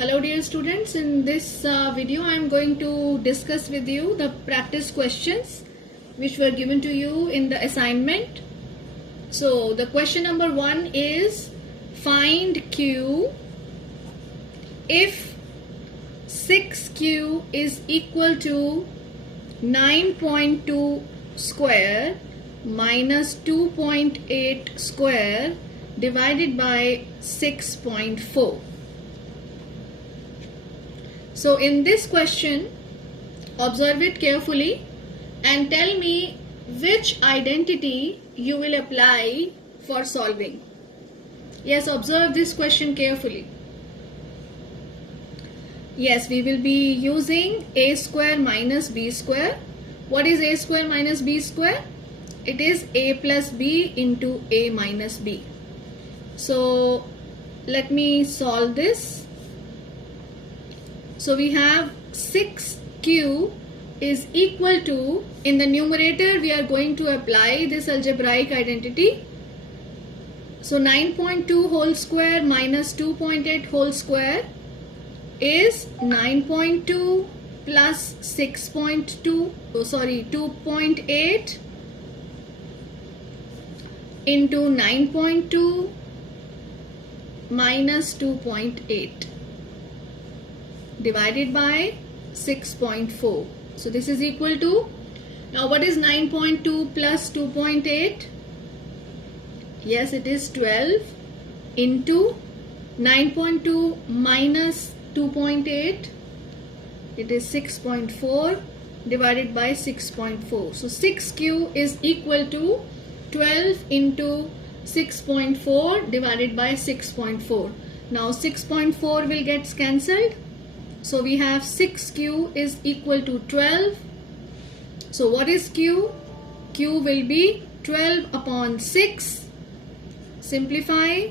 Hello dear students, in this video I am going to discuss with you the practice questions which were given to you in the assignment. So the question number 1 is find Q if 6Q is equal to 9.2 square minus 2.8 square divided by 6.4. So in this question, observe it carefully and tell me which identity you will apply for solving. Yes, observe this question carefully. Yes, we will be using a square minus b square. What is a square minus b square? It is a plus b into a minus b. So let me solve this. So we have 6Q is equal to, in the numerator we are going to apply this algebraic identity. So 9.2 whole square minus 2.8 whole square is 9.2 plus 2.8 into 9.2 minus 2.8 divided by 6.4. So this is equal to, now what is 9.2 plus 2.8? Yes, it is 12 into 9.2 minus 2.8. It is 6.4 divided by 6.4. So 6Q is equal to 12 into 6.4 divided by 6.4. Now 6.4 will get cancelled. So we have 6Q is equal to 12. So what is Q? Q will be 12 upon 6. Simplify.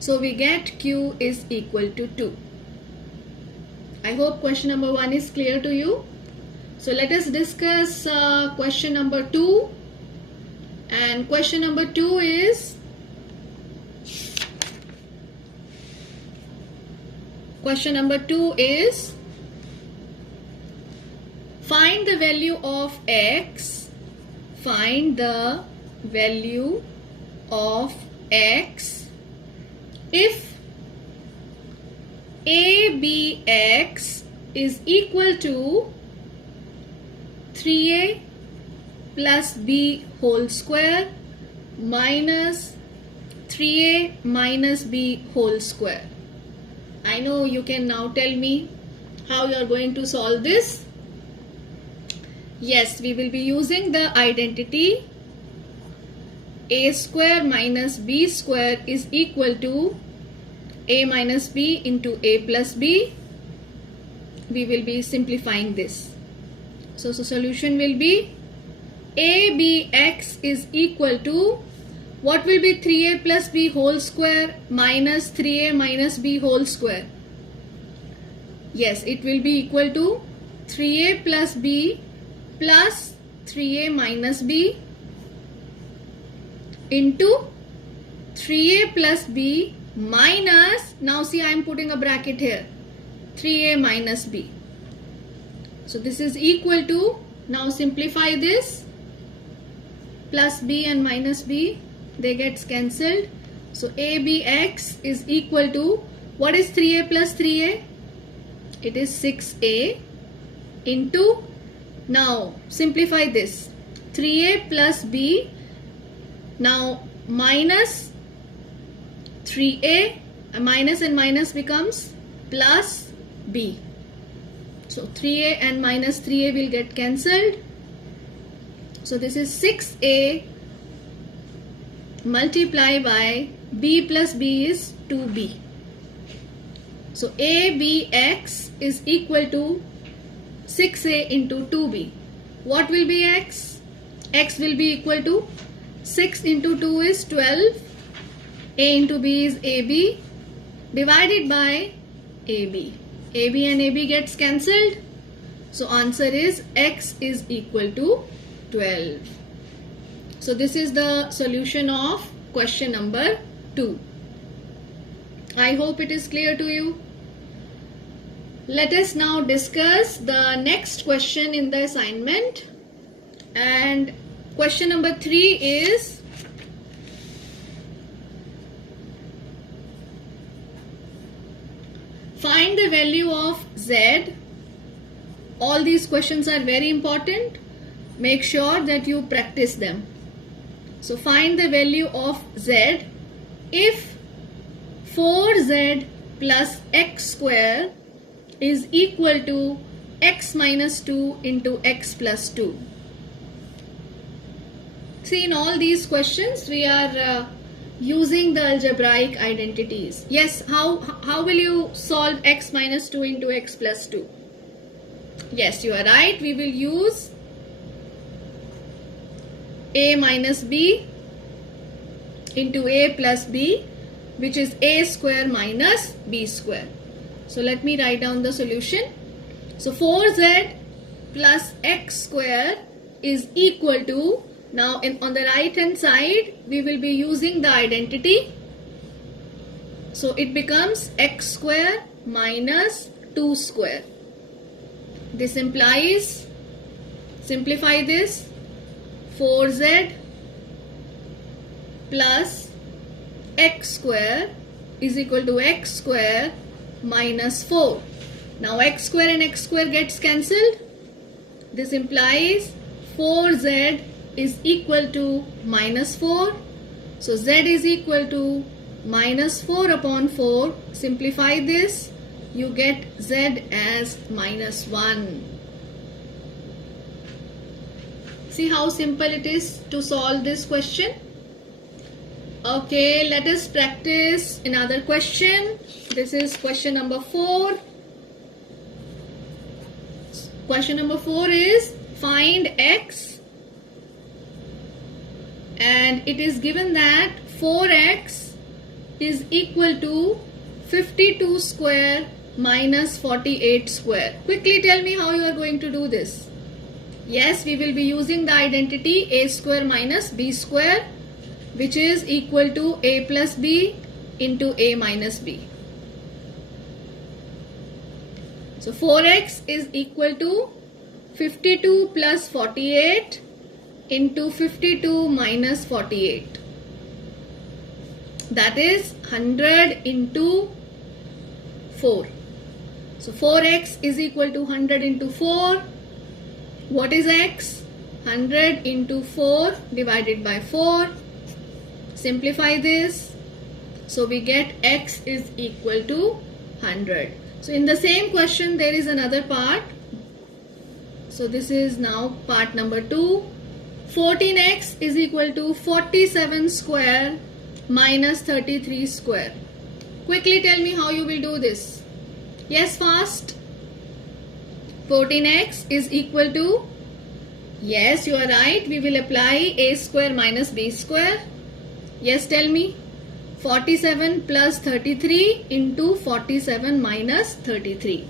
So we get Q is equal to 2. I hope question number 1 is clear to you. So let us discuss question number 2. And question number 2 is, find the value of x, if ABX is equal to 3A plus B whole square minus 3A minus B whole square. I know you can now tell me how you are going to solve this. Yes, we will be using the identity a square minus b square is equal to a minus b into a plus b. We will be simplifying this. So solution will be ABX is equal to, what will be 3A plus b whole square minus 3A minus b whole square? Yes, it will be equal to 3A plus b plus 3A minus b into 3A plus b minus, now see I am putting a bracket here, 3A minus b. So this is equal to, now simplify this, plus b and minus b, they get cancelled. So ABX is equal to, what is 3A plus 3A? It is 6A into, now simplify this, 3A plus b, now minus 3A, minus and minus becomes plus b. So 3A and minus 3A will get cancelled. So this is 6A multiply by b plus b is 2b. So ABX is equal to 6A into 2b. What will be x? X will be equal to 6 into 2 is 12. A into b is AB divided by AB. AB and AB gets cancelled. So answer is x is equal to 12. So this is the solution of question number 2. I hope it is clear to you. Let us now discuss the next question in the assignment. And question number 3 is, find the value of Z. All these questions are very important. Make sure that you practice them. So find the value of Z if 4Z plus x square is equal to x minus 2 into x plus 2. See, in all these questions we are using the algebraic identities. Yes, how will you solve x minus 2 into x plus 2? Yes, you are right. We will use a minus b into a plus b, which is a square minus b square. So let me write down the solution. So 4z plus x square is equal to, now on the right hand side we will be using the identity. So it becomes x square minus 2 square. This implies, simplify this, 4z plus x square is equal to x square minus 4. Now x square and x square gets cancelled. This implies 4z is equal to minus 4. So z is equal to minus 4 upon 4. Simplify this. You get z as minus 1. See how simple it is to solve this question. Okay, let us practice another question. This is question number 4. Question number 4 is, find x, and it is given that 4x is equal to 52 square minus 48 square. Quickly tell me how you are going to do this. Yes, we will be using the identity a square minus b square, which is equal to a plus b into a minus b. So 4x is equal to 52 plus 48 into 52 minus 48. That is 100 into 4. So 4x is equal to 100 into 4. What is x? 100 into 4 divided by 4. Simplify this. So we get x is equal to 100. So in the same question there is another part. So this is now part number 2. 14x is equal to 47 square minus 33 square. Quickly tell me how you will do this. Yes, fast. 14x is equal to, yes, you are right, we will apply a square minus b square. Yes, tell me. 47 plus 33 into 47 minus 33.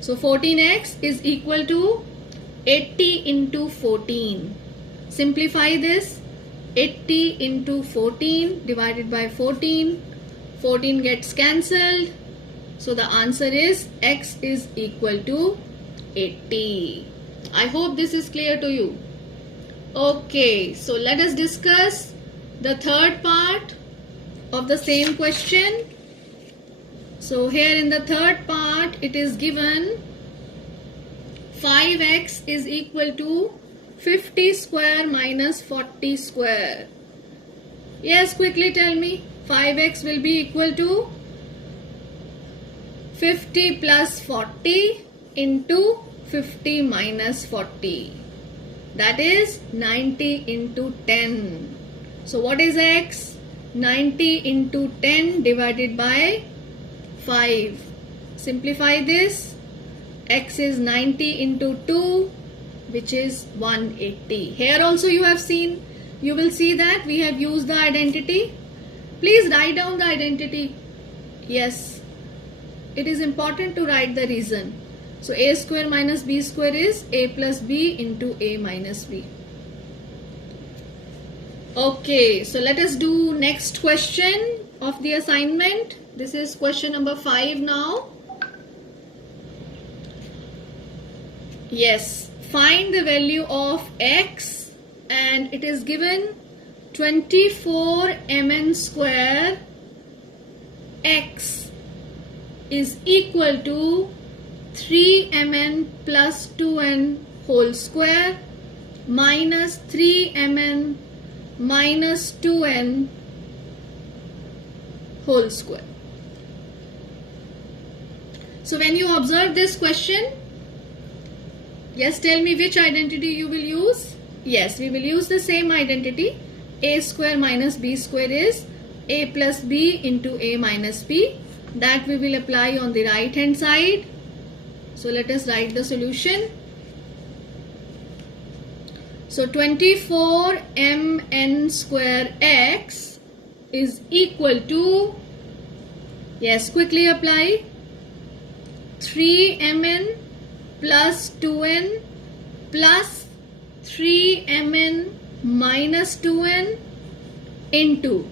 So 14x is equal to 80 into 14. Simplify this. 80 into 14 divided by 14. 14 gets cancelled. So the answer is x is equal to 80. I hope this is clear to you. Okay, so let us discuss the third part of the same question. So here in the third part it is given 5x is equal to 50 square minus 40 square. Yes, quickly tell me. 5x will be equal to 50 plus 40 into 50 minus 40. That is 90 into 10. So what is x? 90 into 10 divided by 5. Simplify this. X is 90 into 2, which is 180. Here also you have seen, you will see that we have used the identity. Please write down the identity. Yes, it is important to write the reason. So a square minus b square is a plus b into a minus b. Okay, so let us do next question of the assignment. This is question number 5 now. Yes, find the value of x, and it is given 24 mn square x is equal to 3mn plus 2n whole square minus 3mn minus 2n whole square. So when you observe this question, yes, tell me which identity you will use. Yes, we will use the same identity. A square minus b square is a plus b into a minus b. That we will apply on the right hand side. So let us write the solution. So 24 mn square x is equal to, yes, quickly apply, 3mn plus 2n plus 3mn minus 2n into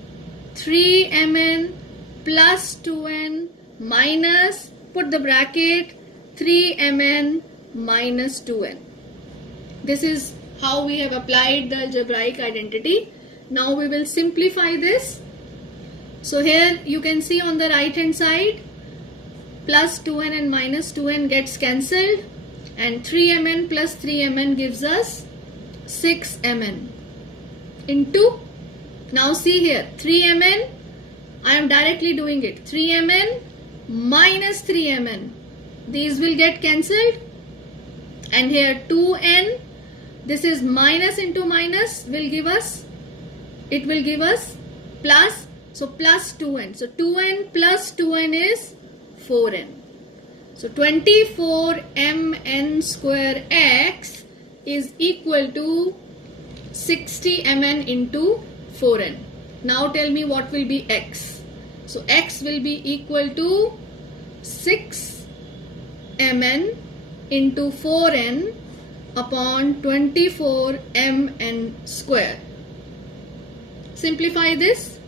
3mn plus 2n minus, put the bracket, 3mn minus 2n. This is how we have applied the algebraic identity. Now we will simplify this. So here you can see on the right hand side, plus 2n and minus 2n gets cancelled, and 3mn plus 3mn gives us 6mn into, now see here, 3mn, I am directly doing it, 3mn minus 3mn, these will get cancelled, and here 2n, this is minus into minus, will give us, it will give us plus, so plus 2n, so 2n plus 2n is 4n. So 24 mn square x is equal to 60 mn into 4n. Now tell me what will be x. So x will be equal to 6 mn into 4n upon 24 mn square. Simplify this.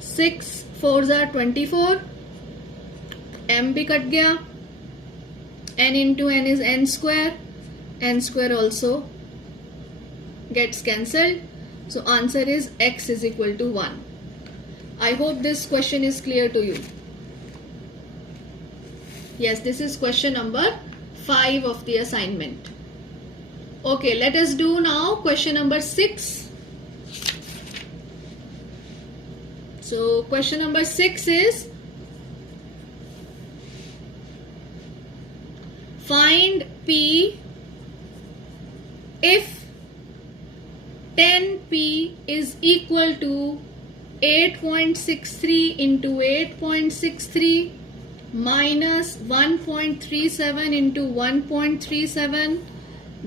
6 4s are 24. m भी cut गया, n into n is n square also gets cancelled, so answer is x is equal to 1. I hope this question is clear to you. Yes, this is question number 5 of the assignment. Okay, let us do now question number 6. So question number 6 is, find P if 10P is equal to 8.63 into 8.63 minus 1.37 into 1.37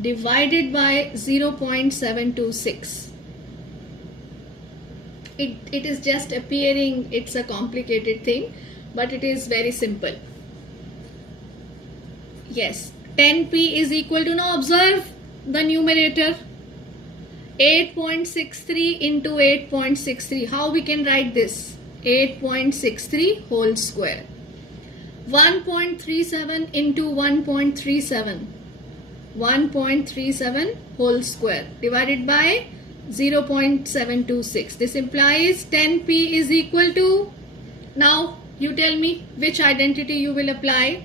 divided by 0.726. It is just appearing, it's a complicated thing, but it is very simple. Yes, 10p is equal to, now observe the numerator, 8.63 into 8.63. How we can write this? 8.63 whole square. 1.37 into 1.37. 1.37 whole square divided by 0.726. This implies 10p is equal to, now you tell me which identity you will apply.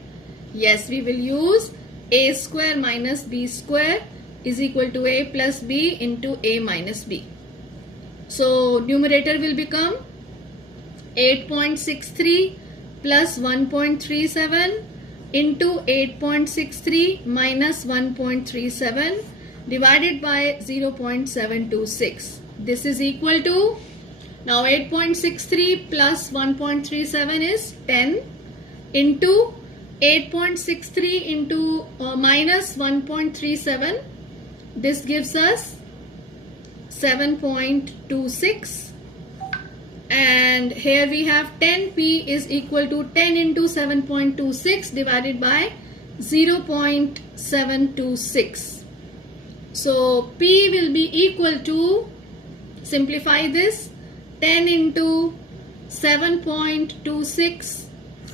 Yes, we will use a square minus b square is equal to a plus b into a minus b. So numerator will become 8.63 plus 1.37 into 8.63 minus 1.37 divided by 0.726. This is equal to, now 8.63 plus 1.37 is 10 into 8.63 into minus 1.37. This gives us 7.26. And here we have 10p is equal to 10 into 7.26 divided by 0.726. So p will be equal to, simplify this, 10 into 7.26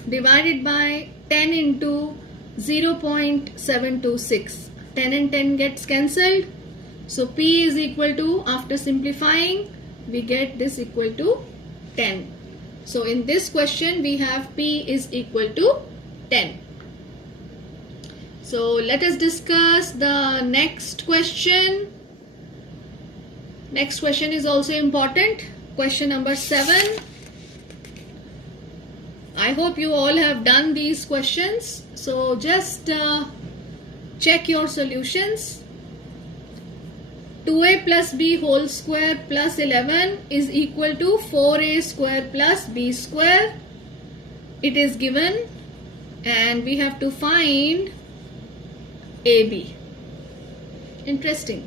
divided by 10 into 0.726. 10 and 10 gets cancelled. So P is equal to, after simplifying, we get this equal to 10. So in this question we have P is equal to 10. So let us discuss the next question. Next question is also important. Question number 7. I hope you all have done these questions. So just check your solutions. 2a plus b whole square plus 11 is equal to 4a square plus b square. It is given and we have to find AB. Interesting.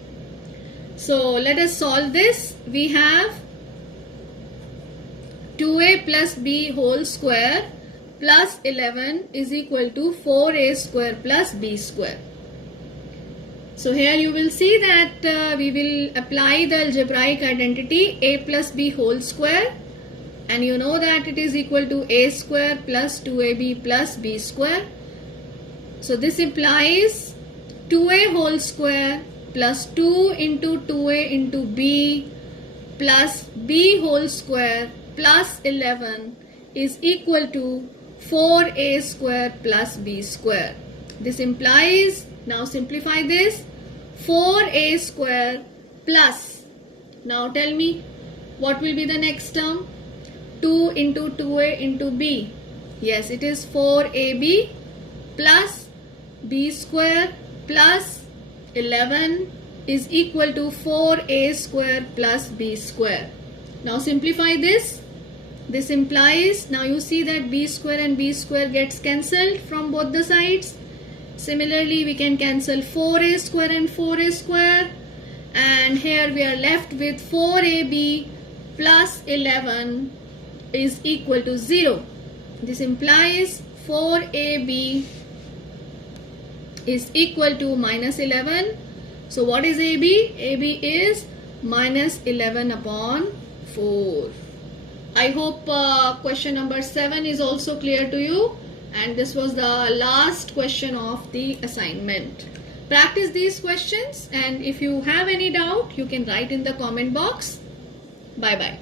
So let us solve this. We have 2a plus b whole square plus 11 is equal to 4a square plus b square. So here you will see that we will apply the algebraic identity a plus b whole square, and you know that it is equal to a square plus 2ab plus b square. So this implies 2a whole square plus 2 into 2a into b plus b whole square plus 11 is equal to 4a square plus b square. This implies, now simplify this, 4a square plus, now tell me what will be the next term? 2 into 2a into b. Yes, it is 4ab plus b square plus 11 is equal to 4a square plus b square. Now simplify this. This implies, now you see that b square and b square gets cancelled from both the sides. Similarly, we can cancel 4a square and 4a square, and here we are left with 4ab plus 11 is equal to 0. This implies 4ab is equal to minus 11. So what is AB? AB is minus 11 upon 4. I hope question number 7 is also clear to you, and this was the last question of the assignment. Practice these questions, and if you have any doubt you can write in the comment box. Bye bye.